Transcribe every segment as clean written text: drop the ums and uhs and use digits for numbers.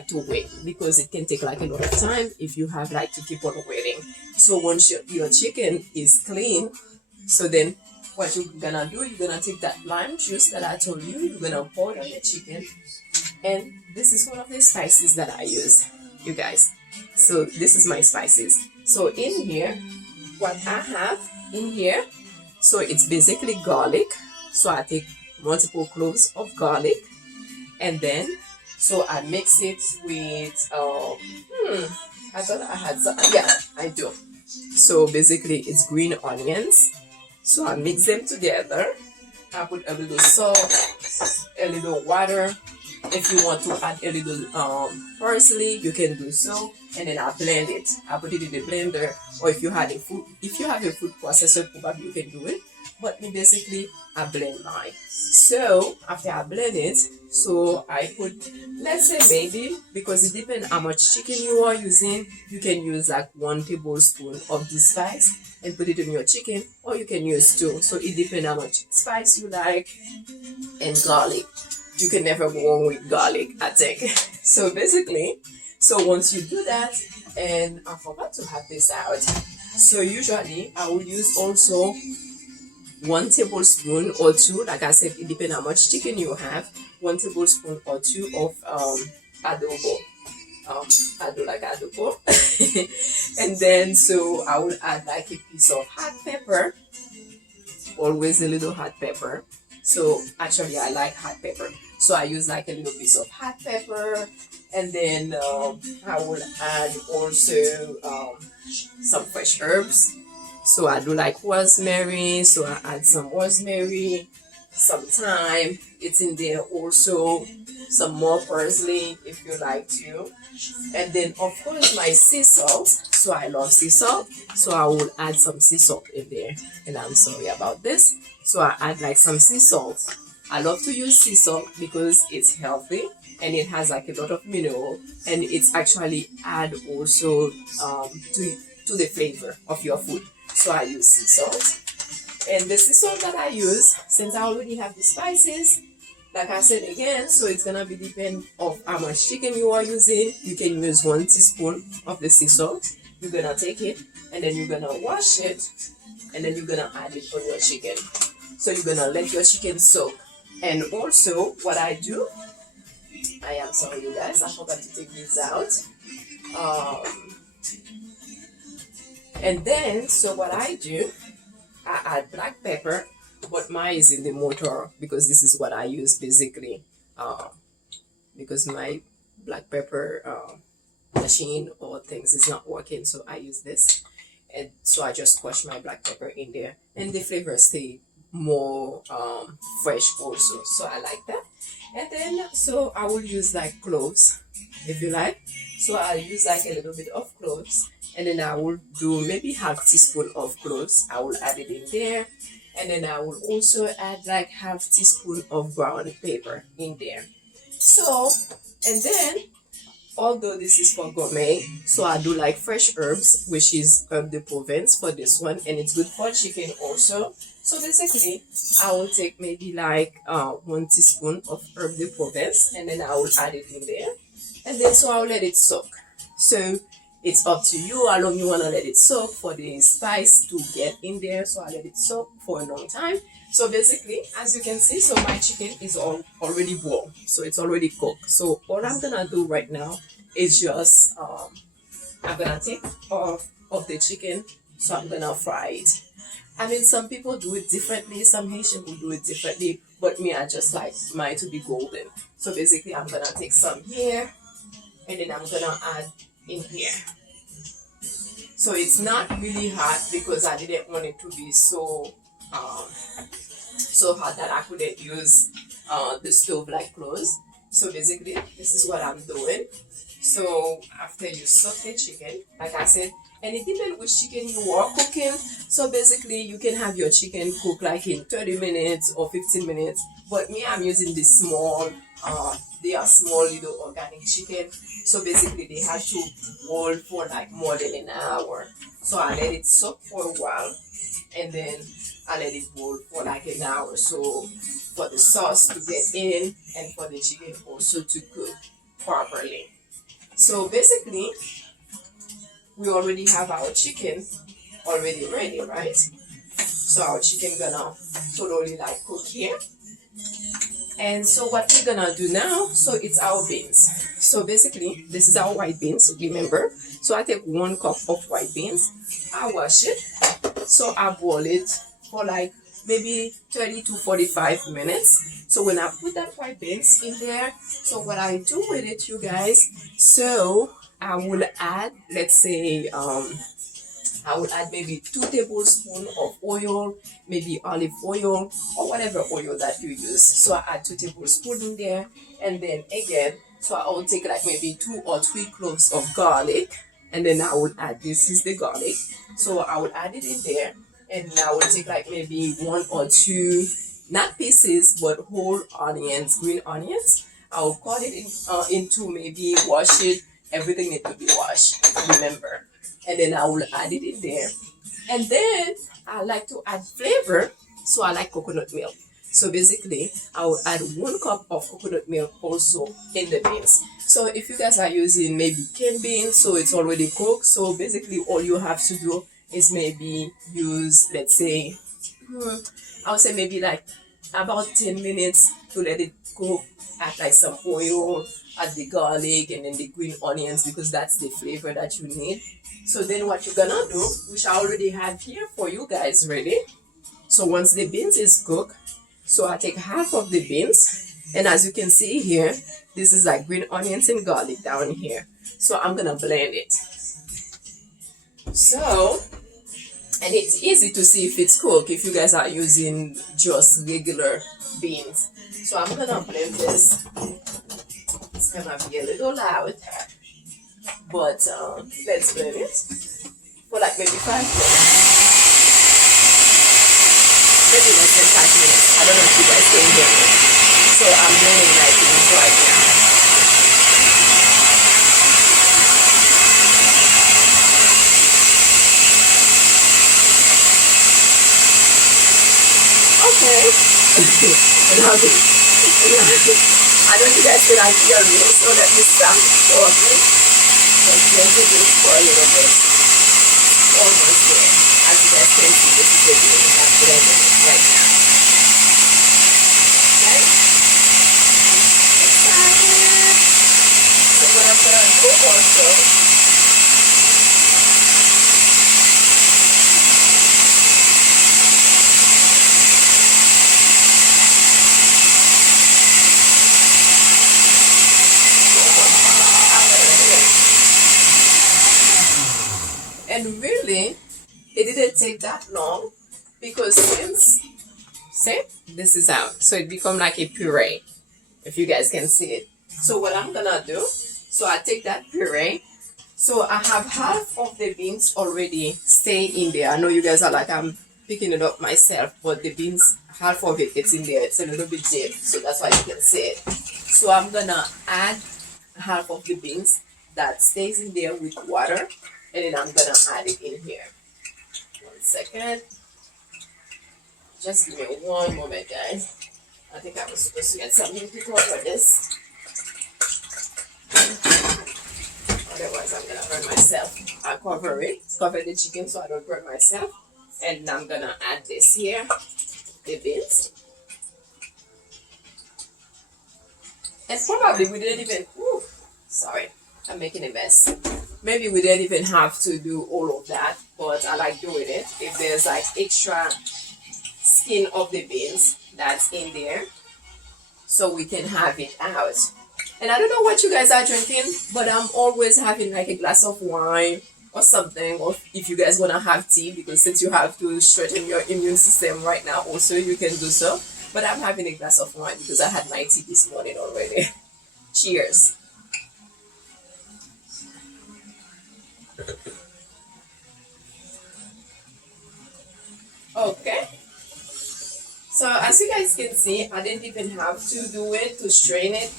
to wait because it can take like a lot of time if you have like to keep on waiting. So once your chicken is clean, so then what you're gonna do, you're gonna take that lime juice that I told you, you're gonna pour it on the chicken. And this is one of the spices that I use, you guys. So this is my spices. So in here, what I have in here, so it's basically garlic. So I take multiple cloves of garlic, and then so I mix it with I thought I had some, yeah, I do. So basically it's green onions. So I mix them together. I put a little salt, a little water. If you want to add a little parsley, you can do so. And then I blend it. I put it in the blender. Or if you have a food processor, probably you can do it. But me basically, I blend mine. So after I blend it, so I put, let's say maybe, because it depends how much chicken you are using, you can use like 1 tablespoon of this spice and put it in your chicken, or you can use 2. So it depends how much spice you like. And garlic, you can never go wrong with garlic, I think. So basically, so once you do that, and I forgot to have this out, so usually I will use also 1 tablespoon or 2, like I said, it depends how much chicken you have, 1 tablespoon or 2 of adobo. I do like adobo. And then so I will add like a piece of hot pepper, always a little hot pepper. So actually I like hot pepper, so I use like a little piece of hot pepper. And then I will add also some fresh herbs. So I do like rosemary, so I add some rosemary, some thyme, it's in there also, some more parsley if you like to. And then of course my sea salt, so I love sea salt, so I will add some sea salt in there. And I'm sorry about this, so I add like some sea salt. I love to use sea salt because it's healthy and it has like a lot of mineral, and it's actually add also to the flavor of your food. So I use sea salt. And the sea salt that I use, since I already have the spices, like I said again, so it's gonna be depend of how much chicken you are using. You can use 1 teaspoon of the sea salt. You're gonna take it and then you're gonna wash it, and then you're gonna add it on your chicken. So you're gonna let your chicken soak. And also what I do, I am sorry you guys, I forgot to take these out. And then so what I do, I add black pepper, but mine is in the motor because this is what I use basically, because my black pepper machine or things is not working, so I use this. And so I just squash my black pepper in there, and the flavor stay more fresh also, so I like that. And then so I will use like cloves if you like, so I'll use like a little bit of cloves, and then I will do maybe half teaspoon of cloves. I will add it in there, and then I will also add like half teaspoon of brown pepper in there. So, and then although this is for gourmet, so I do like fresh herbs, which is herb de Provence for this one, and it's good for chicken also. So basically, I will take maybe like 1 teaspoon of herb de Provence, and then I will add it in there, and then so I'll let it soak. So it's up to you how long you want to let it soak for the spice to get in there. So I let it soak for a long time. So basically, as you can see, so my chicken is already boiled, so it's already cooked. So all I'm gonna do right now is just I'm gonna take off of the chicken, so I'm gonna fry it. I mean, some people do it differently, some Haitian will do it differently, but me, I just like mine to be golden. So basically, I'm gonna take some here, and then I'm gonna add in here. So it's not really hot because I didn't want it to be so hot that I couldn't use the stove like close. So basically, this is what I'm doing. So after you soak the chicken, like I said, and it depends which chicken you are cooking. So basically, you can have your chicken cook like in 30 minutes or 15 minutes. But me, I'm using this small, they are small little organic chicken. So basically, they have to boil for like more than an hour. So I let it soak for a while, and then I let it boil for like an hour. So for the sauce to get in and for the chicken also to cook properly. So basically, we already have our chicken already ready, right? So our chicken gonna totally like cook here. And so what we're gonna do now, so it's our beans. So basically, this is our white beans, remember? So I take 1 cup of white beans, I wash it, so I boil it for like maybe 30 to 45 minutes. So when I put that white beans in there, so what I do with it, you guys, so I will add, let's say, I would add maybe 2 tablespoons of oil, maybe olive oil or whatever oil that you use. So I add 2 tablespoons in there, and then again, so I will take like maybe 2 or 3 cloves of garlic, and then I will add, this is the garlic. So I will add it in there, and I will take like maybe 1 or 2, not pieces, but whole onions, green onions. I will cut it into, maybe wash it. Everything needs to be washed, remember. And then I will add it in there. And then I like to add flavor, so I like coconut milk. So basically, I will add 1 cup of coconut milk also in the beans. So if you guys are using maybe canned beans, so it's already cooked, so basically all you have to do is maybe use, let's say, I would say maybe like about 10 minutes to let it cook, add like some oil, add the garlic and then the green onions, because that's the flavor that you need. So then what you're gonna do, which I already have here for you guys ready. So once the beans is cooked, so I take half of the beans, and as you can see here, this is like green onions and garlic down here. So I'm gonna blend it. So, and it's easy to see if it's cooked if you guys are using just regular beans. So I'm gonna blend this. It's gonna be a little loud, but let's blend it for like maybe 5 minutes. Maybe less than 5 minutes. I don't know if you guys can hear me. So I'm blending my beans right now. Okay. And how do I know you guys cannot hear me, so let me stop talking. Let's blend the beans for a little bit. Almost there. As you guys can see, this is the beans. I'm blending it right now. Okay? Excited. So what I'm gonna do also, and really, it didn't take that long, because since, see, this is out, so it become like a puree, if you guys can see it. So what I'm gonna do, so I take that puree, so I have half of the beans already stay in there. I know you guys are like, I'm picking it up myself, but the beans, half of it, it's in there. It's a little bit deep, so that's why you can see it. So I'm gonna add half of the beans that stays in there with water, and then I'm gonna add it in here. 1 second. Just give me 1 moment, guys. I think I was supposed to get something to cover this. Otherwise, I'm gonna burn myself. I cover it, cover the chicken so I don't burn myself. And I'm gonna add this here, the beans. And probably we didn't even, sorry, I'm making a mess. Maybe we didn't even have to do all of that, but I like doing it. If there's like extra skin of the beans that's in there, so we can have it out. And I don't know what you guys are drinking, but I'm always having like a glass of wine or something, or if you guys want to have tea, because since you have to strengthen your immune system right now also, you can do so. But I'm having a glass of wine because I had my tea this morning already. Cheers. Okay, so as you guys can see, I didn't even have to do it to strain it,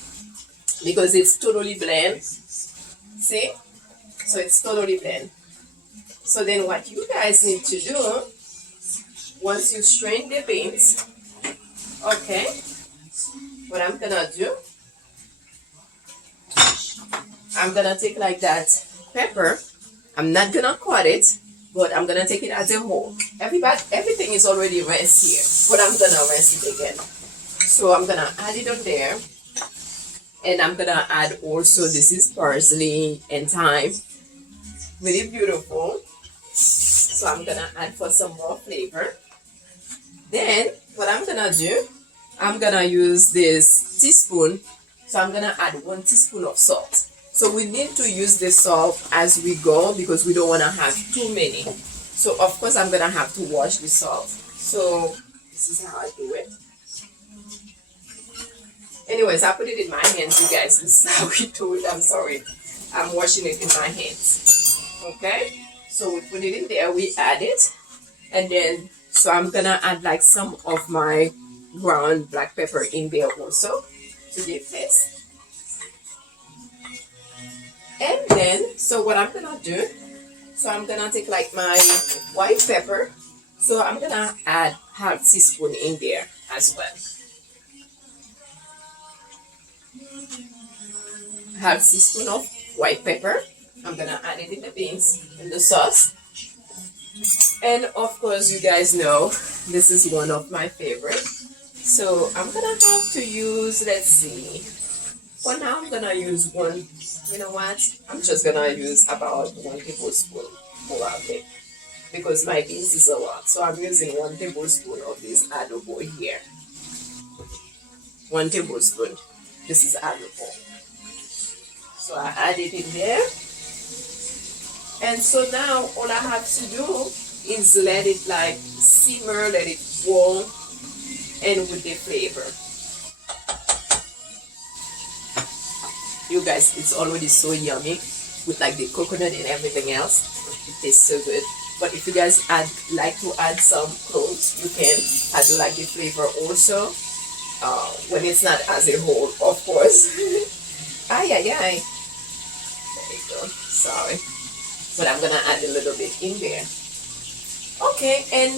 because it's totally blend. See, so it's totally blend. So then what you guys need to do, once you strain the beans, okay, what I'm gonna do, I'm gonna take like that pepper. I'm not gonna cut it, but I'm gonna take it as a whole. Everything is already rinsed here, but I'm gonna rinse it again. So I'm gonna add it on there, and I'm gonna add also, this is parsley and thyme, really beautiful. So I'm gonna add for some more flavor. Then what I'm gonna do, I'm gonna use this teaspoon. So I'm gonna add 1 teaspoon of salt. So we need to use the salt as we go because we don't wanna have too many. So of course I'm gonna have to wash the salt. So this is how I do it. Anyways, I put it in my hands, you guys. This is how we do it. I'm sorry. I'm washing it in my hands. Okay? So we put it in there, we add it. And then, so I'm gonna add like some of my ground black pepper in there also to give taste. And then, so what I'm gonna do, so I'm gonna take like my white pepper. So I'm gonna add half teaspoon in there as well. Half teaspoon of white pepper. I'm gonna add it in the beans, in the sauce. And of course, you guys know, this is one of my favorite. So I'm gonna have to use, let's see. For now, I'm gonna use one, you know what? I'm just gonna use about 1 tablespoon more of it. Because my beans is a lot. So I'm using 1 tablespoon of this adobo here. 1 tablespoon. This is adobo. So I add it in there. And so now all I have to do is let it like simmer, let it boil, and with the flavor. You guys, it's already so yummy with like the coconut and everything else. It tastes so good. But if you guys like to add some cloves, you can. I do like the flavor also. When it's not as a whole, of course. Ay, ay, ay. There you go. Sorry. But I'm gonna add a little bit in there. Okay, and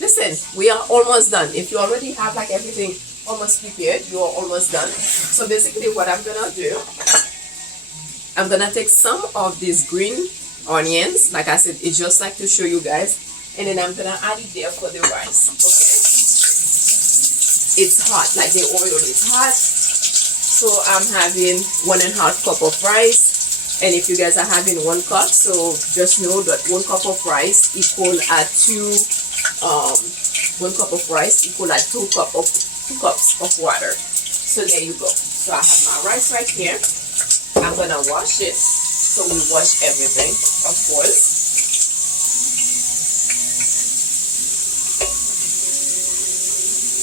listen, we are almost done. If you already have like everything almost prepared, you are almost done. So basically what I'm gonna do, I'm gonna take some of these green onions. Like I said, it's just like to show you guys. And then I'm gonna add it there for the rice, okay? It's hot, like the oil is hot. So I'm having 1.5 cup of rice. And if you guys are having 1 cup, so just know that 1 cup of rice equal at 1 cup of rice equal at 2 cups of water. So there you go. So I have my rice right here. I'm gonna wash it. So we wash everything, of course.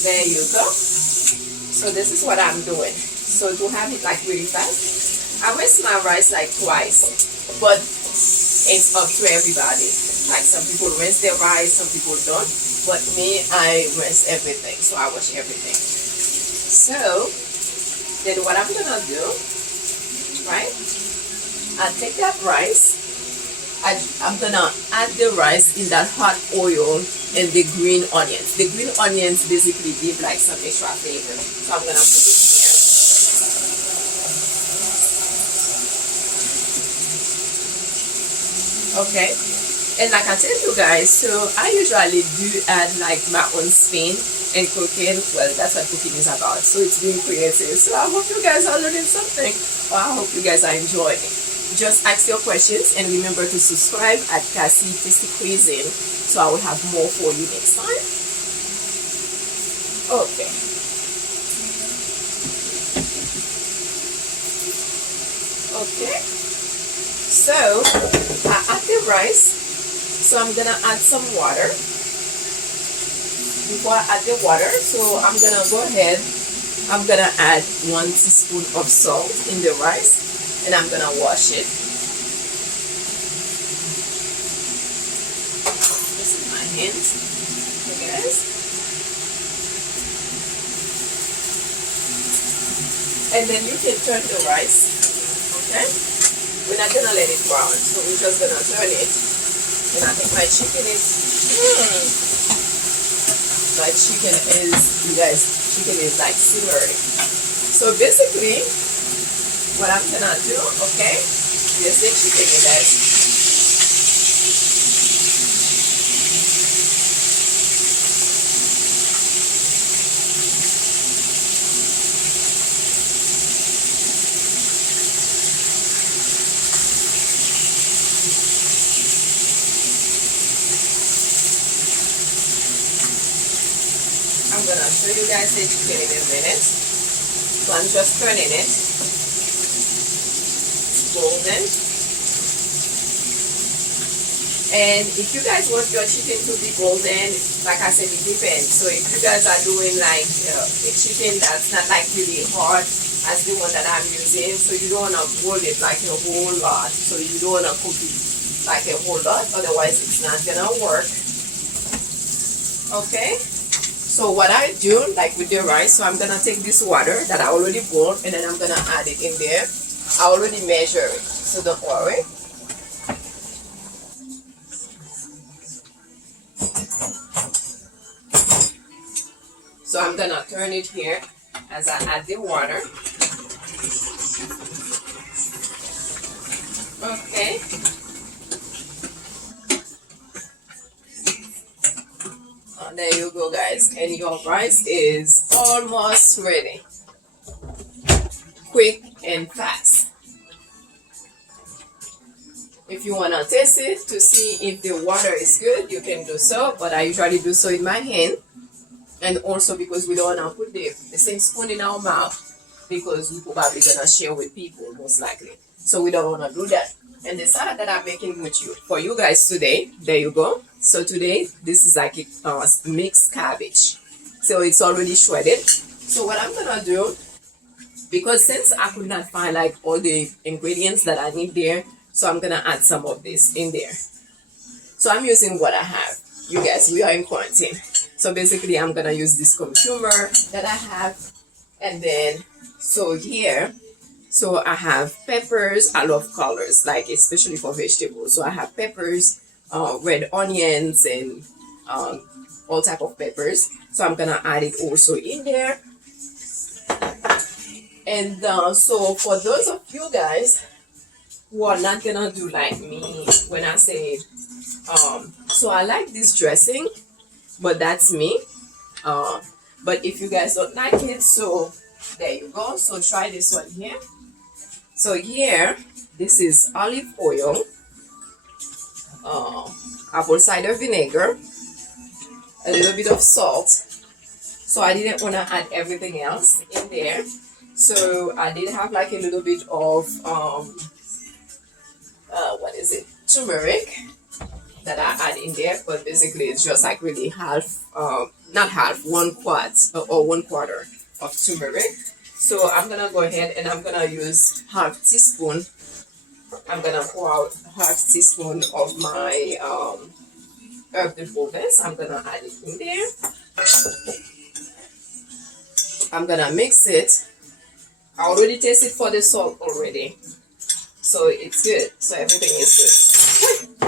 There you go. So this is what I'm doing. So to have it like really fast, I rinse my rice like twice, but it's up to everybody. Like some people rinse their rice, some people don't. But me, I rinse everything, so I wash everything. So then what I'm gonna do, right? I take that rice. I'm gonna add the rice in that hot oil and the green onions. The green onions basically give like some extra flavor. So I'm gonna put it here. Okay, and like I tell you guys, so I usually do add like my own spin and cooking. Well, that's what cooking is about, so it's being creative. So I hope you guys are learning something, or I hope you guys are enjoying it. Just ask your questions and remember to subscribe at Cassie Tasty Cuisine, so I will have more for you next time. Okay. Okay. So I add the rice. So I'm gonna add some water. Before I add the water, so I'm gonna go ahead. I'm gonna add 1 teaspoon of salt in the rice, and I'm gonna wash it. This is my hands, okay guys. And then you can turn the rice, okay? We're not gonna let it brown, so we're just gonna turn it. And I think my chicken is, you guys, chicken is like simmering. So basically, what I'm gonna do, okay? Here's the chicken, you guys. I'm gonna show you guys the chicken in a minute. So I'm just turning it. Golden. And if you guys want your chicken to be golden, like I said, it depends. So if you guys are doing like a chicken that's not like really hard as the one that I'm using, so you don't want to boil it like a whole lot. So you don't want to cook it like a whole lot, otherwise it's not gonna work. Okay. So what I do, like with the rice, so I'm gonna take this water that I already boiled and then I'm gonna add it in there. I already measure it, so don't worry. So I'm gonna turn it here as I add the water. Okay. There you go, guys, and your rice is almost ready. Quick and fast. If you want to taste it to see if the water is good, you can do so, but I usually do so in my hand. And also because we don't want to put the same spoon in our mouth, because we're probably going to share with people most likely. So we don't want to do that. And the salad that I'm making with you for you guys today, there you go. So today, this is like a mixed cabbage. So it's already shredded. So what I'm going to do, because since I could not find like all the ingredients that I need there, so I'm going to add some of this in there. So I'm using what I have. You guys, we are in quarantine. So basically, I'm going to use this cucumber that I have. And then, so here, so I have peppers. I love colors, like especially for vegetables. So I have peppers, red onions, and all type of peppers. So I'm going to add it also in there. And so for those of you guys who are not going to do like me when I say, so I like this dressing, but that's me. But if you guys don't like it, so there you go. So try this one here. So here, this is olive oil, apple cider vinegar, a little bit of salt. So I didn't want to add everything else in there. So I did have like a little bit of, turmeric that I add in there. But basically it's just like really half, not half, 1/4 or 1/4 of turmeric. So I'm going to go ahead and I'm going to use half teaspoon. I'm going to pour out half teaspoon of my herb de Provence. I'm going to add it in there. I'm going to mix it. I already tasted for the salt already. So it's good. So everything is good.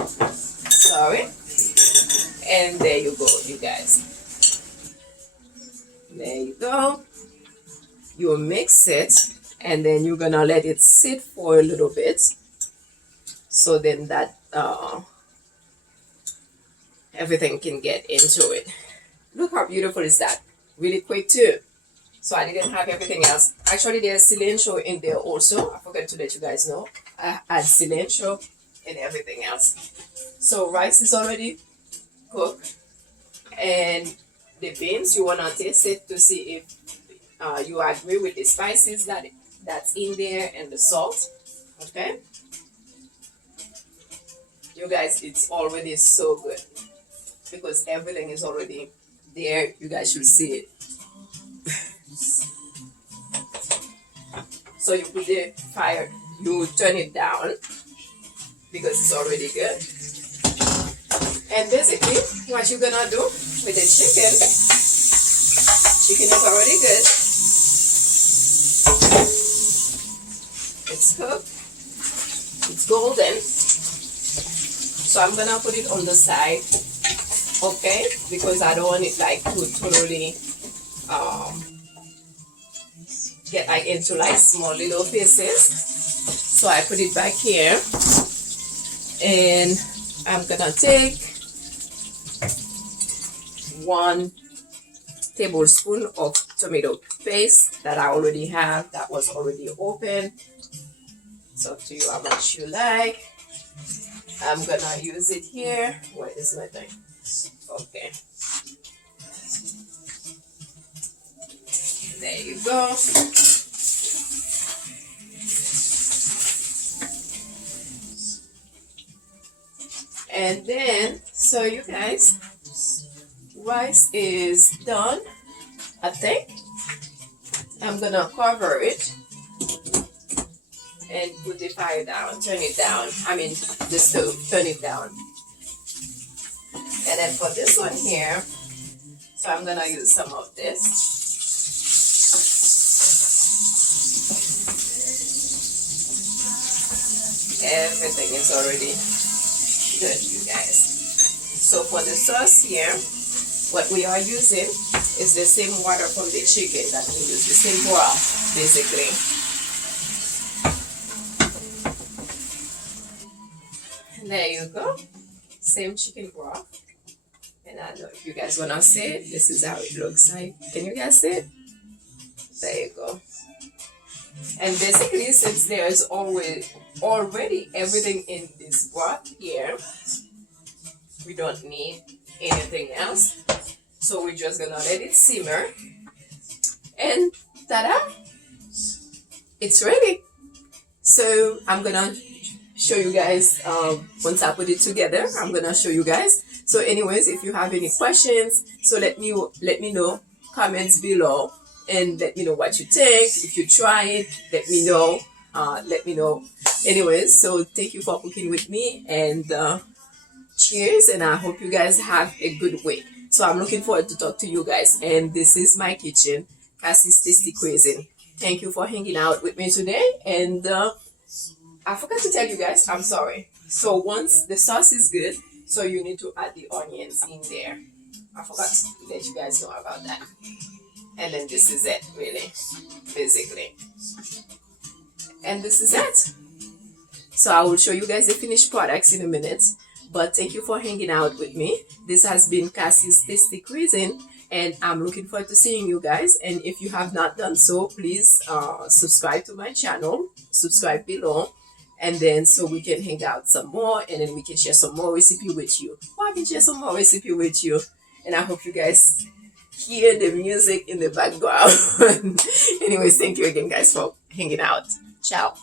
Sorry. And there you go, you guys. There you go. You mix it and then you're gonna let it sit for a little bit. So then that everything can get into it. Look how beautiful is that. Really quick too. So I didn't have everything else. Actually, there's cilantro in there also. I forgot to let you guys know. I add cilantro and everything else. So rice is already cooked. And the beans, you want to taste it to see if you agree with the spices that's in there and the salt. Okay? You guys, it's already so good. Because everything is already there. You guys should see it. So you put the fire, you turn it down because it's already good. And basically, what you're gonna do with the chicken is already good. It's cooked. It's golden. So I'm gonna put it on the side, okay? Because I don't want it like to totally get like into like small little pieces. So I put it back here, and I'm gonna take 1 tablespoon of tomato paste that I already have, that was already open. It's up to you how much you like. I'm gonna use it here. Where is my thing? Okay. There you go. And then, so you guys, rice is done, I think. I'm gonna cover it and put the fire down, turn it down. I mean, the stove, turn it down. And then for this one here, so I'm gonna use some of this. Everything is already good, you guys. So for the sauce here, what we are using is the same water from the chicken that we use, the same broth, basically. And there you go, same chicken broth. And I don't know if you guys wanna see it. This is how it looks like. Can you guys see it? There you go. And basically, since there is already everything in this broth here, we don't need anything else. So we're just gonna let it simmer, and ta-da, it's ready. So I'm gonna show you guys once I put it together. I'm gonna show you guys. So anyways, if you have any questions, so let me know, comments below, and let me know what you think. If you try it, let me know. Let me know. Anyways, so thank you for cooking with me, and cheers, and I hope you guys have a good week. So I'm looking forward to talk to you guys, and this is my kitchen, Cassie's Tasty Cuisine. Thank you for hanging out with me today, and I forgot to tell you guys, I'm sorry. So once the sauce is good, so you need to add the onions in there. I forgot to let you guys know about that. And then this is it, really, basically. And this is it. So I will show you guys the finished products in a minute. But thank you for hanging out with me. This has been Cassie's Tasty Cuisine, and I'm looking forward to seeing you guys. And if you have not done so, please subscribe to my channel, subscribe below, and then so we can hang out some more, and then we can share some more recipe with you. Or I can share some more recipe with you. And I hope you guys hear the music in the background. Anyways, thank you again, guys, for hanging out. Ciao.